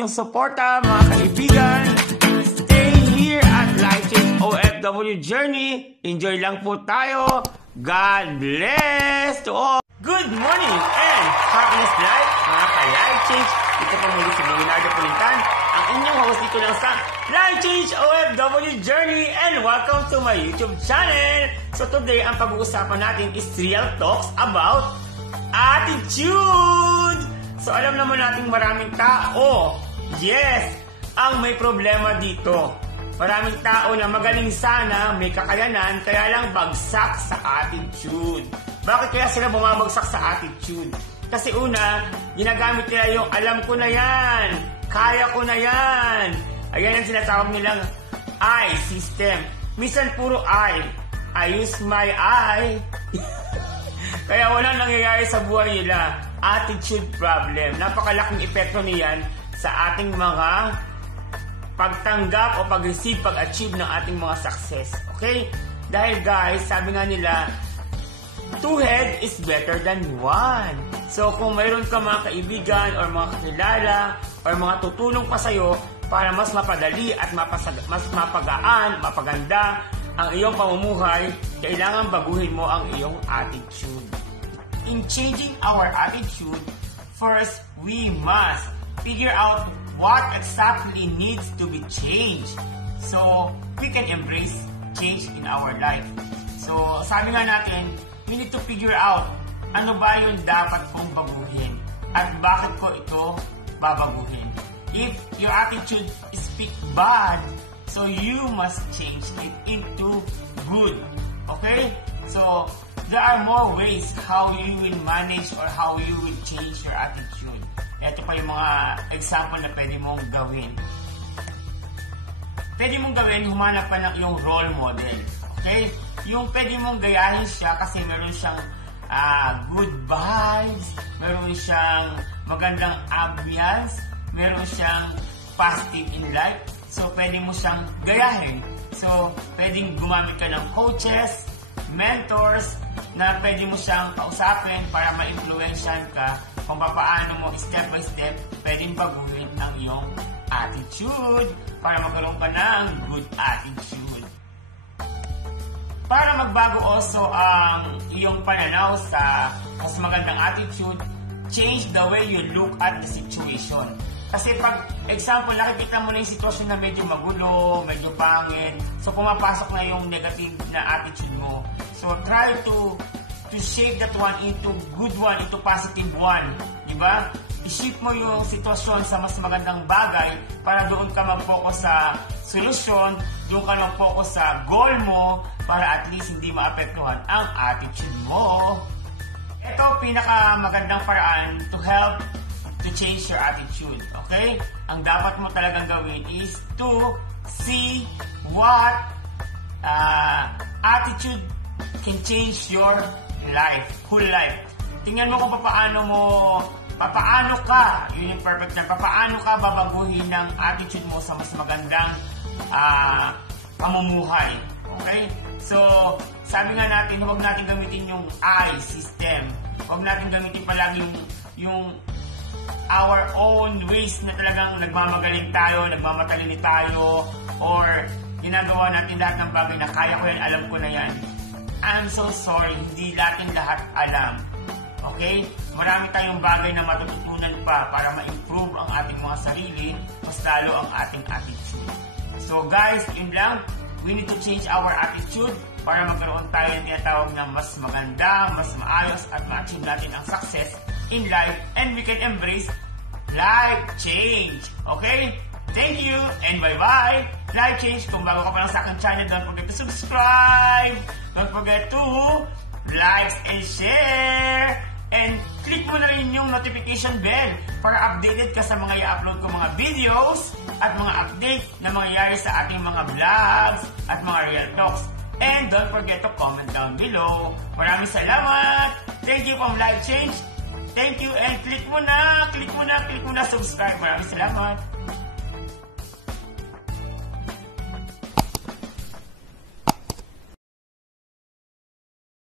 inyong suporta, mga kaibigan. Stay here at Life Change OFW Journey. Enjoy lang po tayo. God bless to all. Good morning and happiness life, mga ka-Life Change. Ito po muli si Leonardo Pulintan, ang inyong host dito lang sa Life Change OFW Journey, and welcome to my YouTube channel. So today, ang pag-uusapan natin is real talks about attitude. So alam naman natin maraming tao, yes, ang may problema dito. Maraming tao na magaling sana, may kakayanan, kaya lang bagsak sa attitude. Bakit kaya sila bumabagsak sa attitude? Kasi una, ginagamit nila yung alam ko na yan, kaya ko na yan. Ayan ang sinatawag nilang I system. Minsan puro I use my I. Kaya walang nangyayari sa buhay nila. Attitude problem. Napakalaking epekto niyan sa ating mga pagtanggap o pag-receive, pag-achieve ng ating mga success. Okay? Dahil guys, sabi nga nila, two head is better than one. So kung mayroon ka mga kaibigan or mga kakilala or mga tutulong pa sa'yo para mas mapadali at mas mapagaan, mapaganda ang iyong pamumuhay, kailangan baguhin mo ang iyong attitude. In changing our attitude, first, we must figure out what exactly needs to be changed so we can embrace change in our life. So, sabi nga natin, we need to figure out ano ba yung dapat kong baguhin at bakit ko ito babaguhin. If your attitude speaks bad, so you must change it into good. Okay? So, there are more ways how you will manage or how you will change your attitude. Ito pa yung mga example na pwede mong gawin. Pwede mong gawin, humanap pa ng iyong role model. Okay? Yung pwede mong gayahin siya kasi meron siyang good vibes, meron siyang magandang ambience, meron siyang positive in life. So, pwede mo siyang gayahin. So, pwedeng gumamit ka ng coaches, mentors, na pwede mo siyang kausapin para ma-influensyan ka kung paano mo step by step pwedeng baguhin ang iyong attitude para magkaroon ka ng good attitude. Para magbago also ang iyong pananaw sa mas magandang attitude, change the way you look at the situation. Kasi pag, example, nakikita mo na yung sitwasyon na medyo magulo, medyo pangit, so pumapasok na yung negative na attitude mo. So try to shape that one into good one, into positive one. Diba? I-shape mo yung sitwasyon sa mas magandang bagay para doon ka mag-focus sa solusyon, doon ka mag-focus sa goal mo para at least hindi maapektuhan ang attitude mo. Ito, pinaka-magandang paraan to help to change your attitude, okay? Ang dapat mo talagang gawin is to see what attitude can change your life, whole life. Tingnan mo kung papaano ka, yun yung perfect na, papaano ka babaguhin ng attitude mo sa mas magandang pamumuhay, okay? So, sabi nga natin, huwag natin gamitin yung I system. Huwag natin gamitin palagi yung our own ways na talagang nagmamagaling tayo, nagmamatalini tayo, or ginagawa natin lahat ng bagay na kaya ko yan, alam ko na yan. I'm so sorry, hindi natin lahat alam. Okay? Marami tayong bagay na matututunan pa para ma-improve ang ating mga sarili, mas lalo ang ating attitude. So guys, yun lang. We need to change our attitude para magkaroon tayo ng tinatawag na mas maganda, mas maayos at ma-achieve natin ang success in life, and we can embrace life change. Okay? Thank you and bye-bye. Life change. Kung bago ka pa lang sa aking channel, don't forget to subscribe. Don't forget to like and share. And click mo na rin yung notification bell para updated ka sa mga i-upload ko mga videos at mga update na mangyayari sa ating mga vlogs at mga real talks. And don't forget to comment down below. Maraming salamat. Thank you from Life Change. Thank you and click mo na subscribe. Maraming salamat.